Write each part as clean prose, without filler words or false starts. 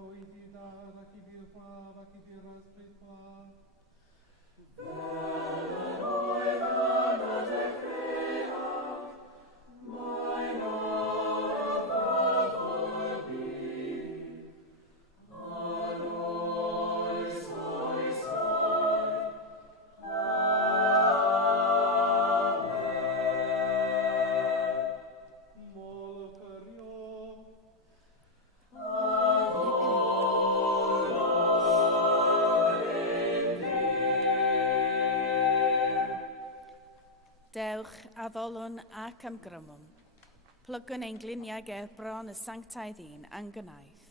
o i ddiwdar ac i fi'r braf ac i fi'r ysbryd glaf. Dewch a ddolwn ac am grymwn. Plygwn ein gliniau ger bron y sanctaidd un angynnaeth.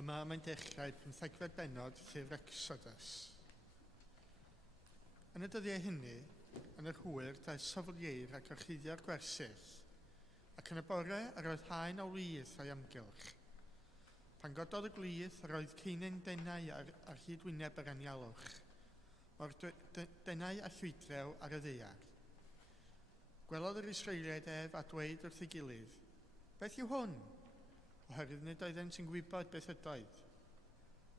Yma mae'n dechrau 15fed bennod llyfr Exodus. Yn y dyddiau hynny, yn yr hwyr daeth soflieir ac orchuddio'r gwersyll, ac yn y bore yr oedd haen o wlydd o'i amgylch. Pan gododd y glith, yr oedd ceinyn denau ar hyd wyneb yr anialwch, o'r denau a llwydrew ar y ddaear. Gwelodd yr Israeliaid ef a dweud wrth ei gilydd, beth yw hwn? Oherwydd nid oeddent sy'n gwybod beth ydoedd.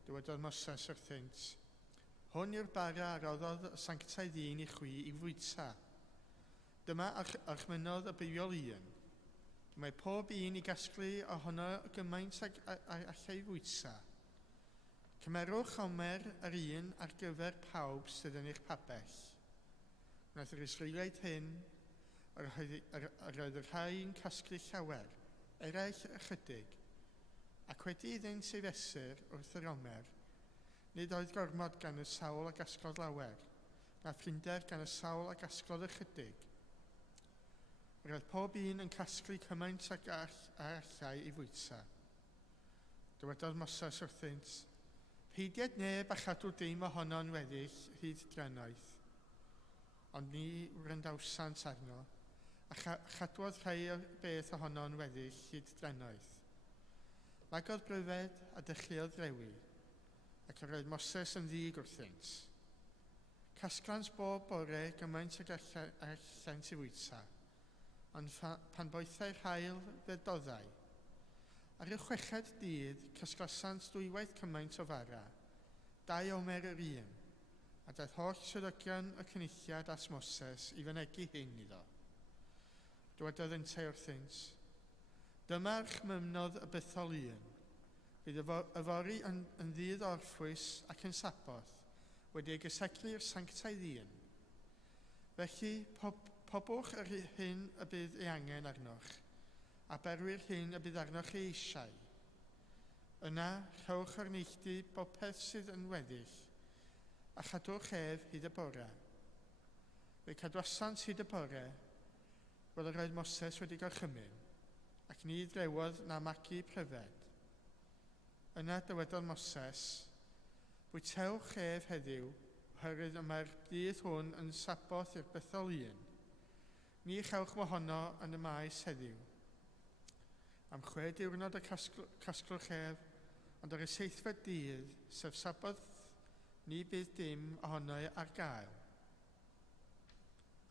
Dywedodd Moses wrthynt, hwn yw'r bara a roddodd y sanctaidd un i chwi i fwyta. Dyma archmynodd y buiol un. Mae pob un i gasglu ohono gymaint allai fwyta. Cymerwch omer yr un ar gyfer pawb sydd yn eich pabell. Wnaeth yr Israeliaid hyn, yr oedd y rhai'n casglu llawer, eraill ychydig, ac wedi iddynt ei fesur wrth yr omer, nid oedd gormod gan y sawl a gasglodd lawer, na ffrinder gan y sawl a gasglodd ychydig. Roedd pob un yn casglu cymaint ag allai i fwyta. Dywedodd Moses wrthynt, peidiad neb a chadw dim ohono'n weddill hyd drannoeth, ond ni wrandawsant arno, a chadwodd rhai o beth ohono'n weddill hyd drannoeth. Magodd bryfed a dechreuodd rewi, ac yr oedd Moses yn ddig wrthynt. Casglans bob bore gymaint ag allant i fwyta, ond pan boethau'r hael fedoddau. Ar y 6ed dydd, casglasant dwywaith cymaint o fara, 2 omer yr un, a daeth holl swyddogion y cynulliad at Moses i fynegu hyn iddo. Dywedodd yntau wrthynt, dyma'r chmymnodd y bythol un. Bydd y fori yn ddydd orffwys ac yn saboth, wedi ei gyseglu'r sanctaidd un. Felly, pobwch yr hyn y bydd ei angen arnoch, a berwy'r hyn y bydd arnoch ei eisiau. Yna, rhowch ar neilltu bopeth sydd yn weddill, a chadwch ef hyd y bore. Fe cadwasant hyd y bore, fel yr oedd Moses wedi gorchymyn, ac ni drewodd na magu pryfed. Yna dywedodd Moses, bwytewch ef heddiw, oherwydd y mae'r dydd hwn yn saboth i'r bythol un. Ni chewch mohono yn y maes heddiw. Am 6 diwrnod y casglwch ef, ond ar y 7fed dydd, sef saboth, ni bydd dim ohono ar gael.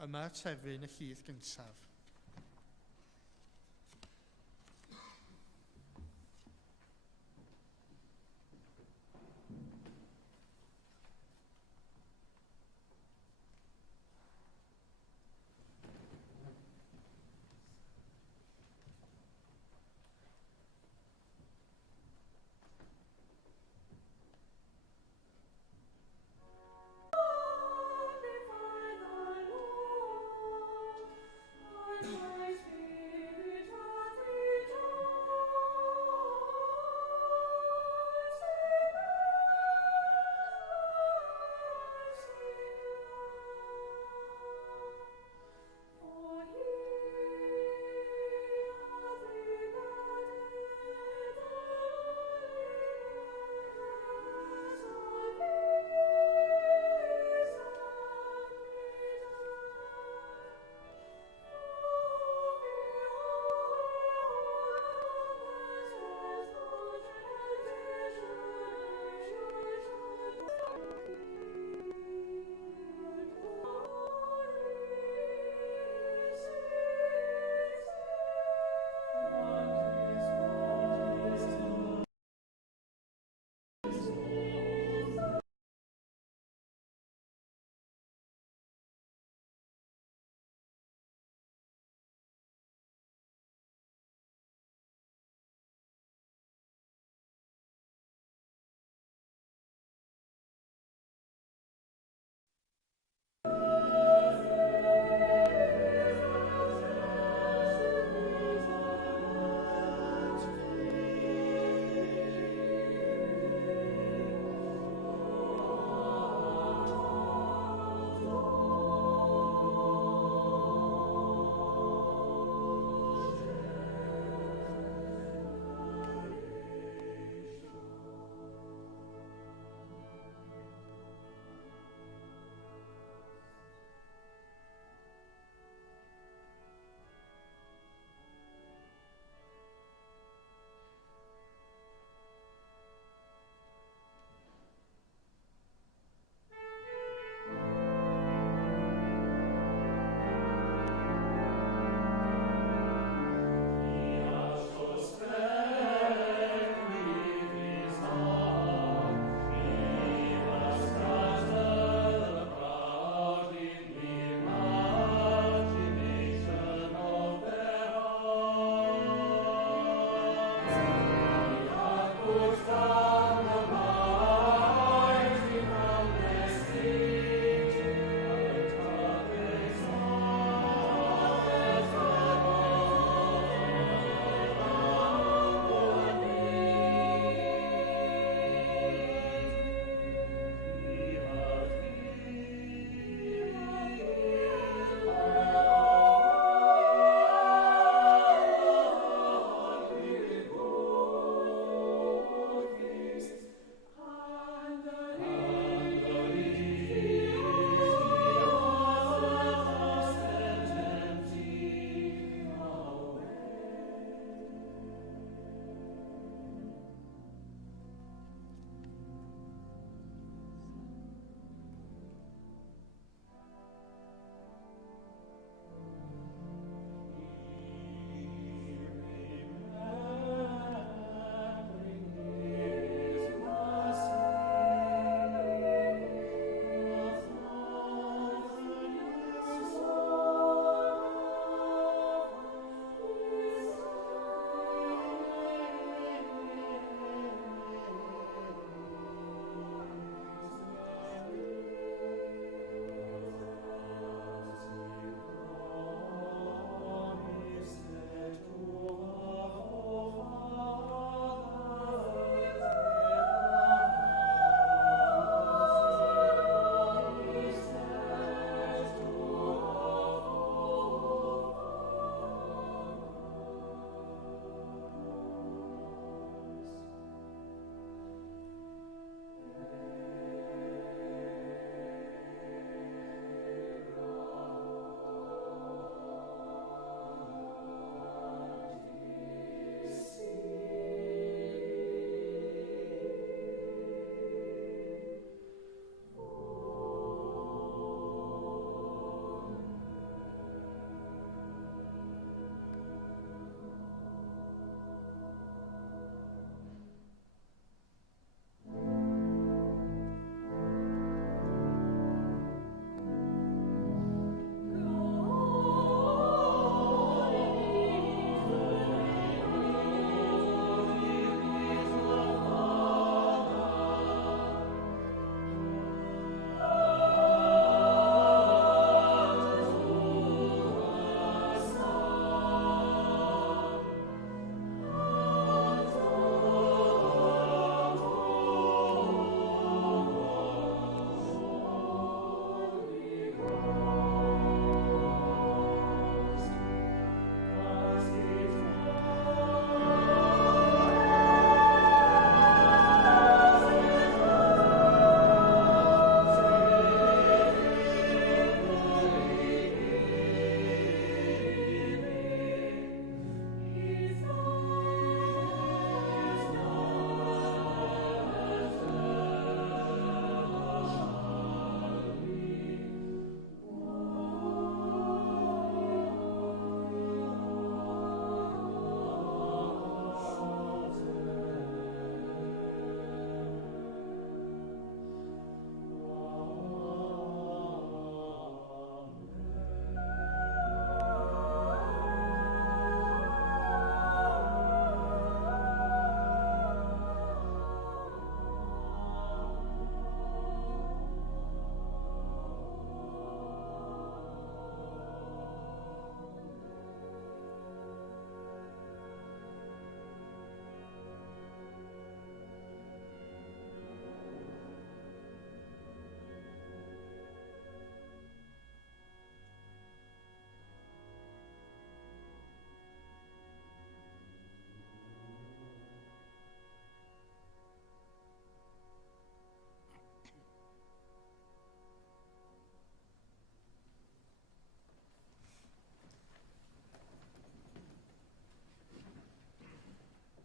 Yma terfyn y llith gyntaf.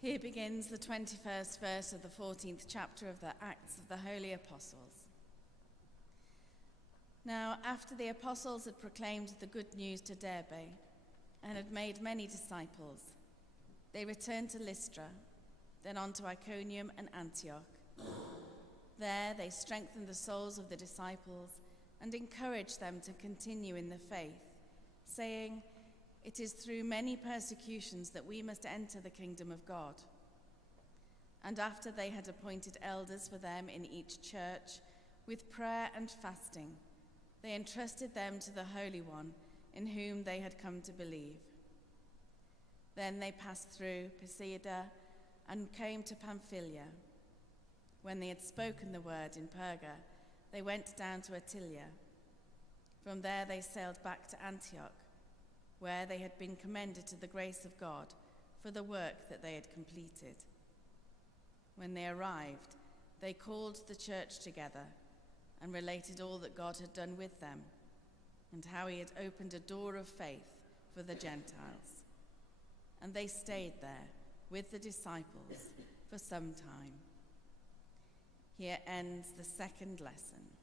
Here begins the 21st verse of the 14th chapter of the Acts of the Holy Apostles. Now, after the apostles had proclaimed the good news to Derbe and had made many disciples, they returned to Lystra, then on to Iconium and Antioch. There they strengthened the souls of the disciples and encouraged them to continue in the faith, saying, "It is through many persecutions that we must enter the kingdom of God." And after they had appointed elders for them in each church, with prayer and fasting, they entrusted them to the Holy One, in whom they had come to believe. Then they passed through Pisidia and came to Pamphylia. When they had spoken the word in Perga, they went down to Attalia. From there they sailed back to Antioch, where they had been commended to the grace of God for the work that they had completed. When they arrived, they called the church together and related all that God had done with them and how he had opened a door of faith for the Gentiles. And they stayed there with the disciples for some time. Here ends the second lesson.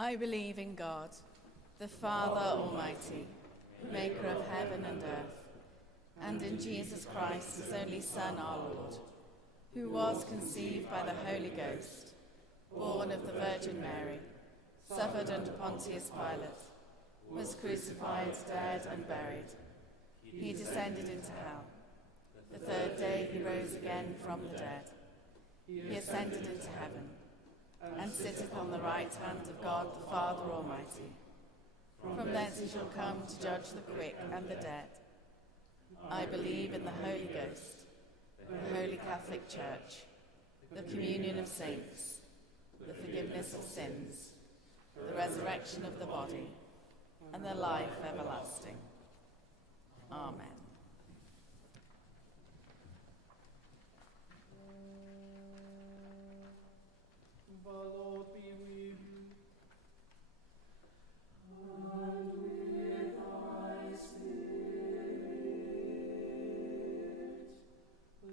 I believe in God, the Father Almighty, maker of heaven and earth, and in Jesus Christ, his only Son, our Lord, who was conceived by the Holy Ghost, born of the Virgin Mary, suffered under Pontius Pilate, was crucified, dead, and buried. He descended into hell. The third day he rose again from the dead. He ascended into heaven, and sitteth on the right hand of God the Father Almighty. From thence he shall come to judge the quick and the dead. I believe in the Holy Ghost, the Holy Catholic Church, the communion of saints, the forgiveness of sins, the resurrection of the body, and the life everlasting. Amen. The Lord be with you. And with thy spirit.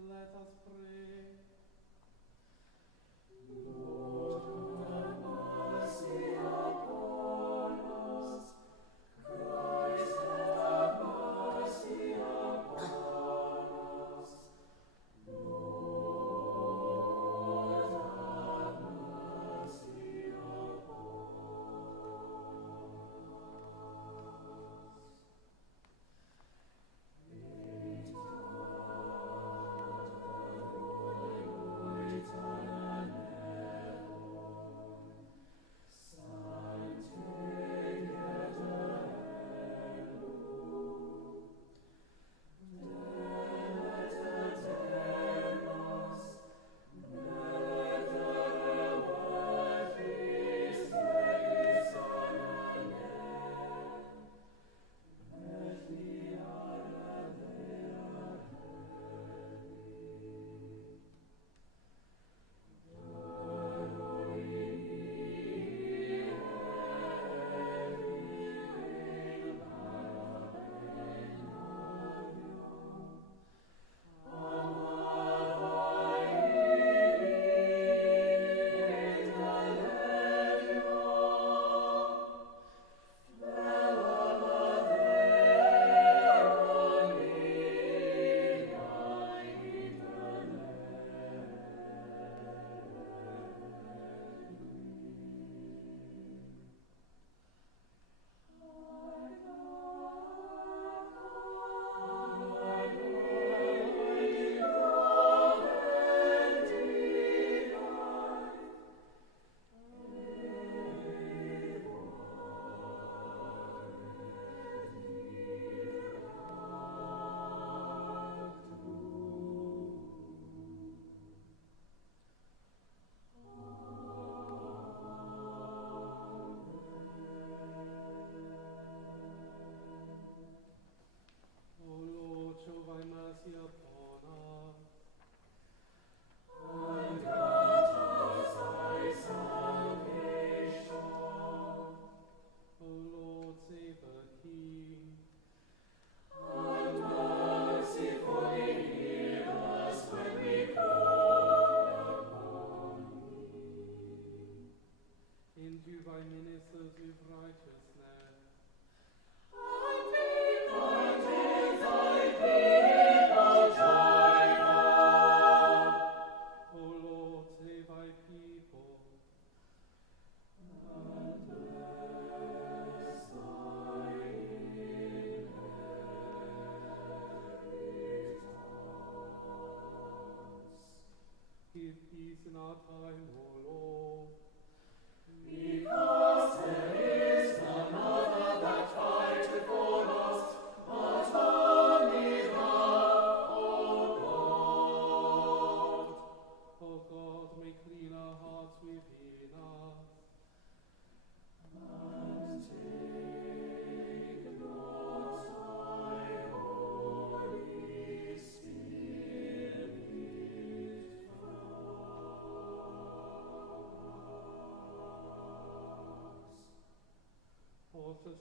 Let us pray. Lord, have mercy upon us. Christ, have mercy upon us. Lord, have mercy upon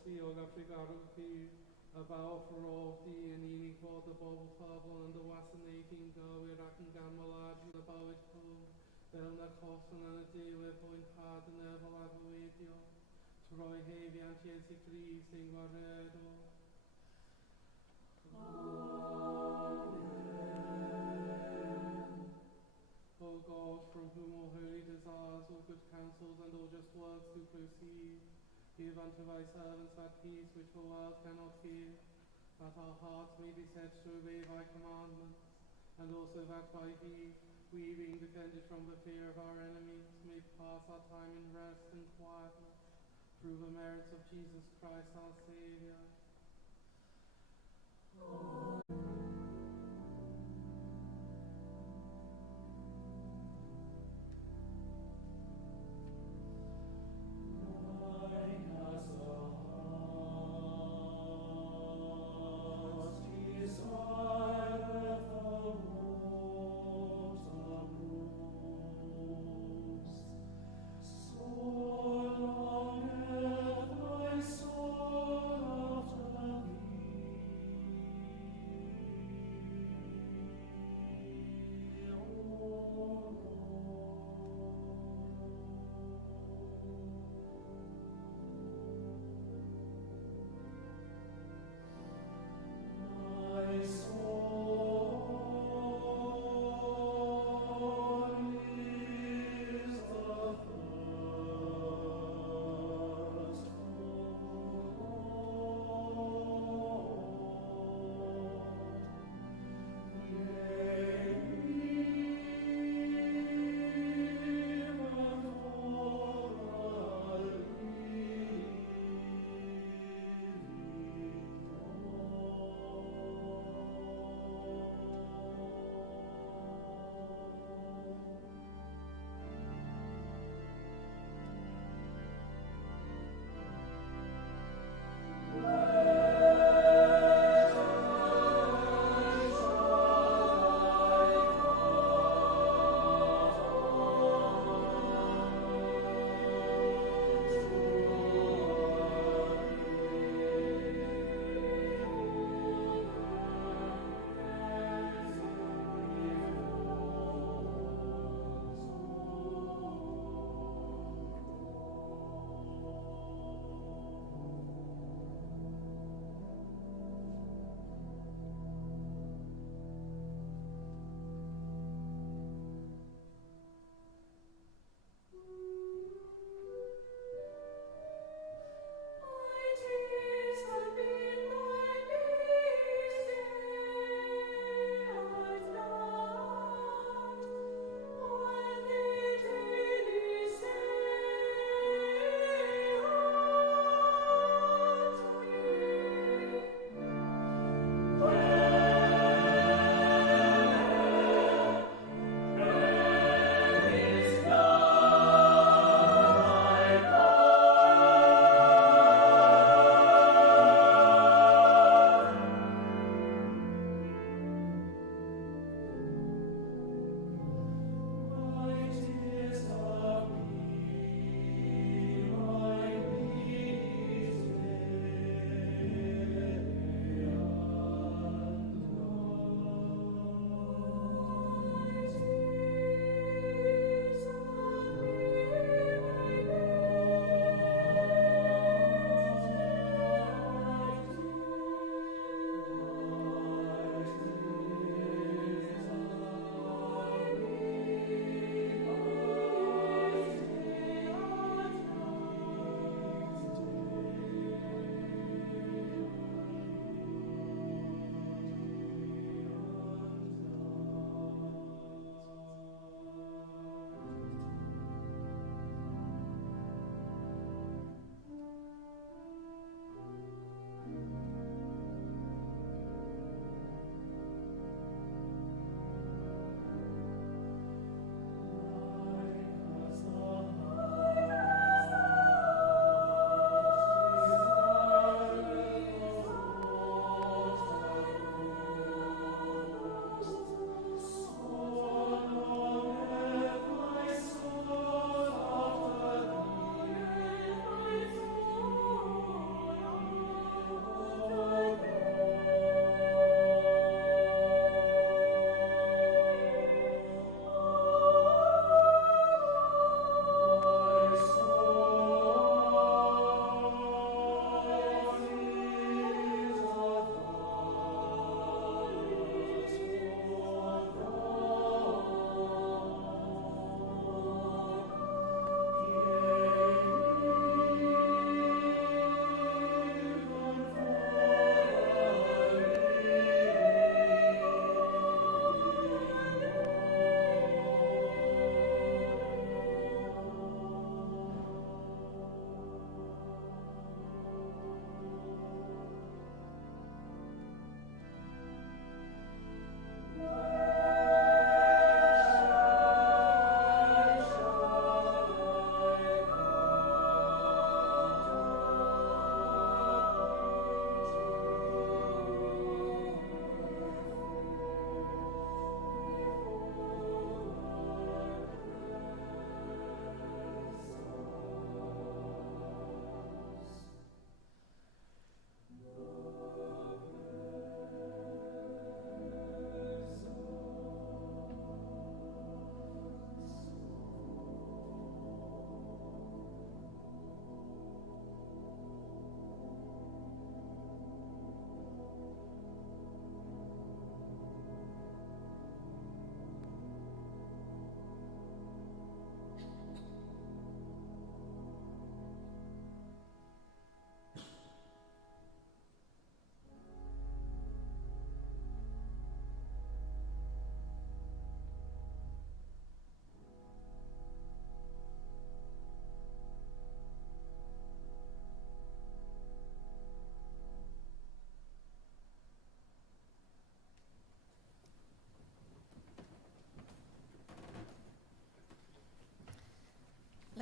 Diolch a frigarwch chi y bawr ffrof di yn unig fod y bobl pobl yn dy wasanaethu'n gywir ac yn ganmolad yn y bywyd pob, fel na chos yn y diwedd bwy'n had yn efo a fwydio. Troi hevi antiesi Christ in guarredo. O God, from whom all holy desires, all good counsels, and all just works do proceed, give unto thy servants that peace which the world cannot give, that our hearts may be set to obey thy commandments, and also that by thee, we being defended from the fear of our enemies, may pass our time in rest and quietness, through the merits of Jesus Christ our Saviour.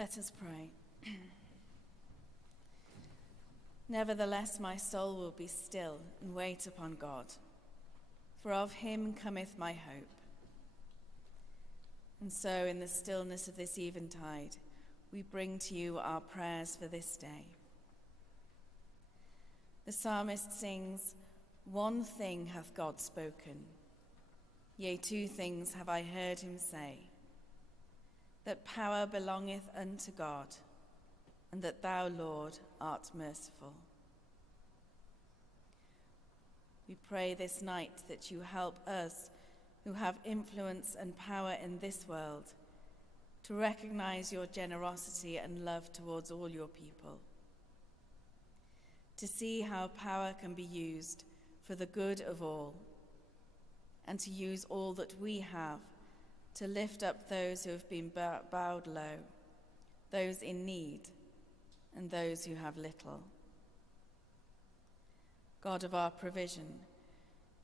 Let us pray. Nevertheless, my soul will be still and wait upon God, for of him cometh my hope. And so, in the stillness of this eventide, we bring to you our prayers for this day. The psalmist sings, "One thing hath God spoken, yea, two things have I heard him say, that power belongeth unto God, and that thou, Lord, art merciful." We pray this night that you help us who have influence and power in this world to recognize your generosity and love towards all your people, to see how power can be used for the good of all, and to use all that we have to lift up those who have been bowed low, those in need, and those who have little. God of our provision,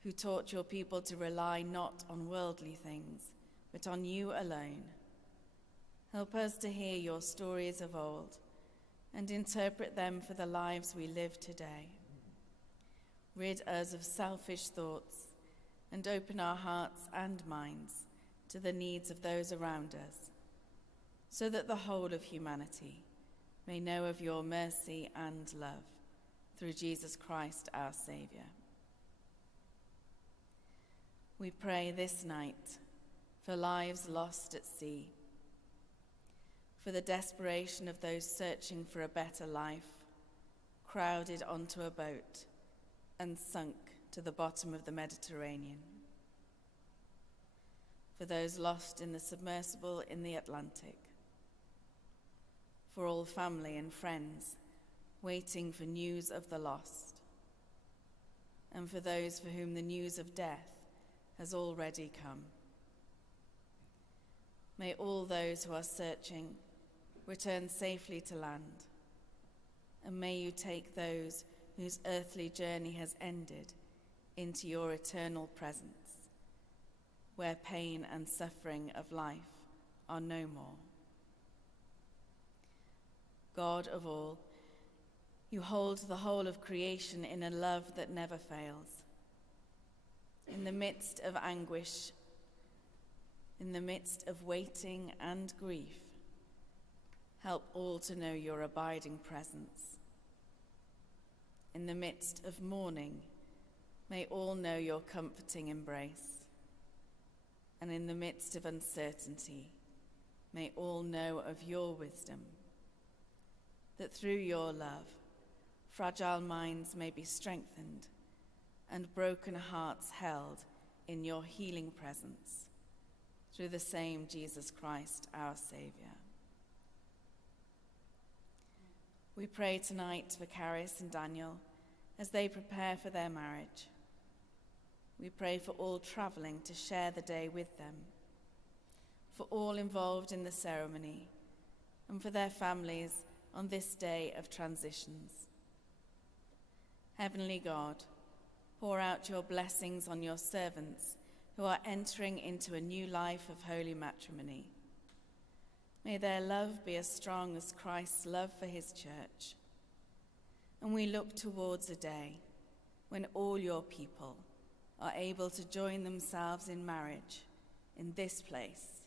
who taught your people to rely not on worldly things, but on you alone, help us to hear your stories of old and interpret them for the lives we live today. Rid us of selfish thoughts and open our hearts and minds to the needs of those around us, so that the whole of humanity may know of your mercy and love through Jesus Christ our Saviour. We pray this night for lives lost at sea, for the desperation of those searching for a better life, crowded onto a boat and sunk to the bottom of the Mediterranean, for those lost in the submersible in the Atlantic, for all family and friends waiting for news of the lost, and for those for whom the news of death has already come. May all those who are searching return safely to land, and may you take those whose earthly journey has ended into your eternal presence, where pain and suffering of life are no more. God of all, you hold the whole of creation in a love that never fails. In the midst of anguish, in the midst of waiting and grief, help all to know your abiding presence. In the midst of mourning, may all know your comforting embrace. And in the midst of uncertainty, may all know of your wisdom, that through your love, fragile minds may be strengthened and broken hearts held in your healing presence, through the same Jesus Christ, our Saviour. We pray tonight for Caris and Daniel as they prepare for their marriage. We pray for all travelling to share the day with them, for all involved in the ceremony, and for their families on this day of transitions. Heavenly God, pour out your blessings on your servants who are entering into a new life of holy matrimony. May their love be as strong as Christ's love for his church. And we look towards a day when all your people are able to join themselves in marriage in this place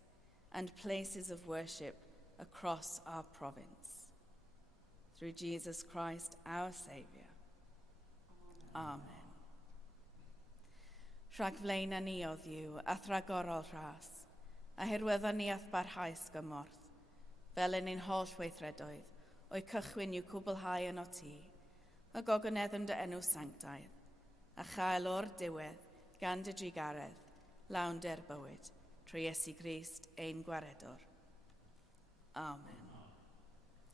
and places of worship across our province. Through Jesus Christ, our Saviour. Amen. Rhag flaen ni oddiw, a thragorol rhas, a hirwyddo ni ath barhaus gymorth, fel yn ein holl weithredoedd, o'i cychwyn i'w cwblhau yn o ti, a gogoneddyn dy enw sanctaidd, a chael o'r diwedd gan dy drigaredd, lawn der bywyd, trwy Iesu Grist ein gwaredwr. Amen.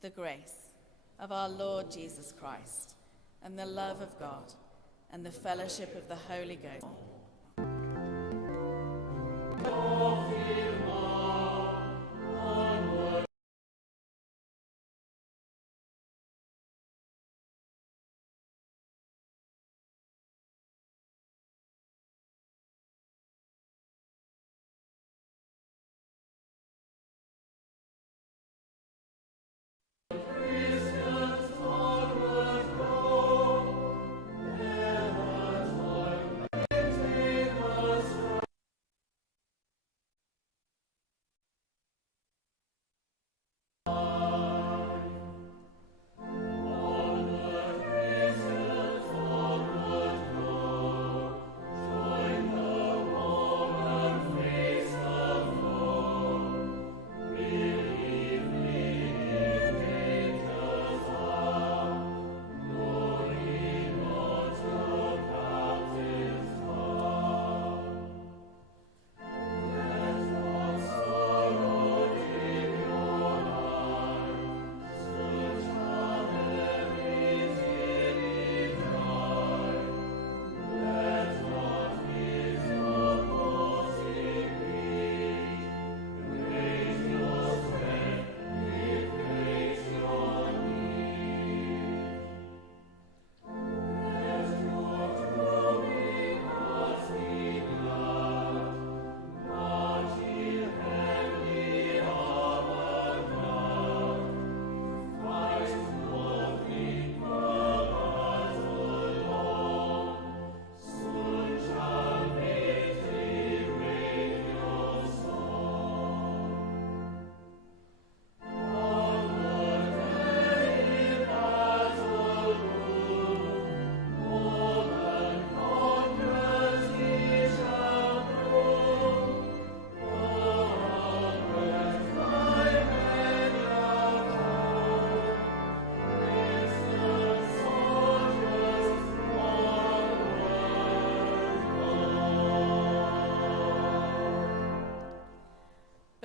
The grace of our Lord Jesus Christ, and the love of God, and the fellowship of the Holy Ghost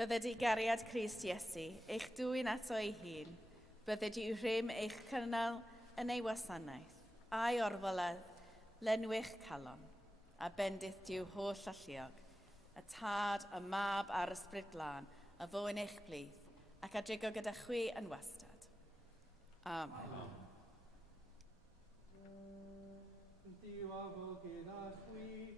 Bydde di gariad Crist Iesu, eich dwy'n ato ei hun, bydde di rhym eich cynnal yn ei wasanaeth, a'i orfoledd, lenwych calon, a bendith diw holl alluog, y tad, y mab a'r ysbryd glân, a fo yn eich plith, ac adrigo gyda chwi yn wastad. Amen. Diw a fo gyda chwi,